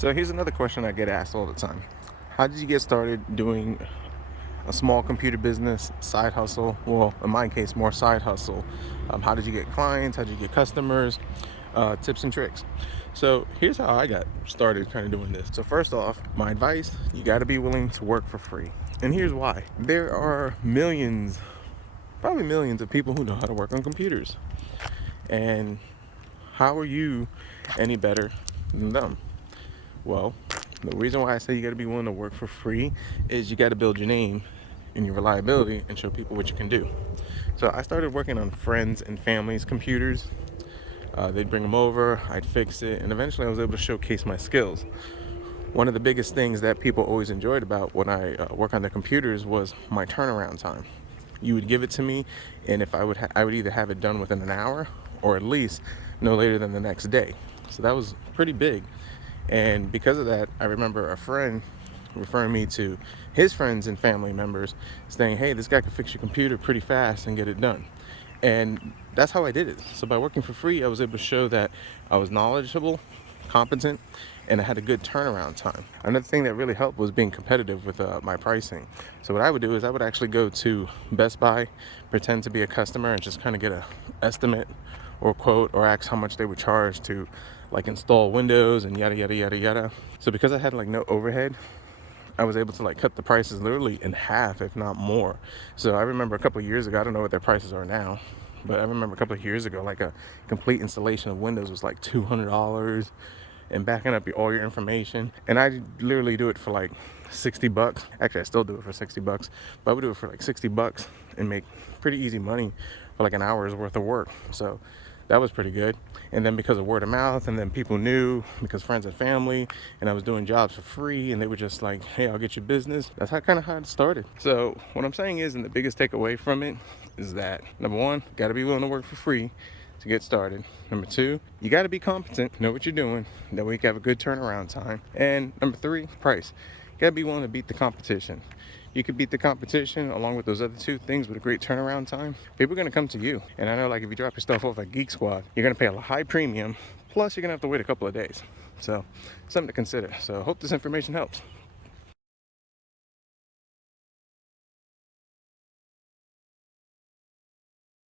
So here's another question I get asked all the time. How did you get started doing a small computer business, side hustle? Well, in my case, more side hustle. How did you get clients? How did you get customers? Tips and tricks. So here's how I got started kind of doing this. So first off, my advice, you got to be willing to work for free. And here's why. There are millions, probably millions of people who know how to work on computers. And how are you any better than them? Well, the reason why I say you got to be willing to work for free is you got to build your name and your reliability and show people what you can do. So I started working on friends and family's computers. They'd bring them over, I'd fix it, and eventually I was able to showcase my skills. One of the biggest things that people always enjoyed about when I work on their computers was my turnaround time. You would give it to me, and if I would either have it done within an hour or at least no later than the next day. So that was pretty big. And because of that, I remember a friend referring me to his friends and family members saying, hey, this guy can fix your computer pretty fast and get it done. And that's how I did it. So by working for free, I was able to show that I was knowledgeable, competent, and I had a good turnaround time. Another thing that really helped was being competitive with my pricing. So what I would do is I would actually go to Best Buy, pretend to be a customer, and just kind of get an estimate or quote or ask how much they would charge to like install Windows and yada yada yada yada. So because I had like no overhead, I was able to like cut the prices literally in half, if not more. So I remember a couple of years ago, I don't know what their prices are now, but I remember a couple of years ago, like a complete installation of Windows was like $200 and backing up all your information. And I literally do it for like 60 bucks. Actually, I still do it for 60 bucks, but I would do it for like 60 bucks and make pretty easy money for like an hour's worth of work. So that was pretty good. And then because of word of mouth, and then people knew because friends and family, and I was doing jobs for free, and they were just like, hey, I'll get you business. That's how it started. So what I'm saying is, and the biggest takeaway from it is that number one, got to be willing to work for free to get started. Number two, you got to be competent, know what you're doing. That way you can have a good turnaround time. And number three, price. You got to be willing to beat the competition. You could beat the competition along with those other two things with a great turnaround time. People are going to come to you. And I know, like, if you drop your stuff off at Geek Squad, you're going to pay a high premium. Plus, you're going to have to wait a couple of days. So, something to consider. So, hope this information helps.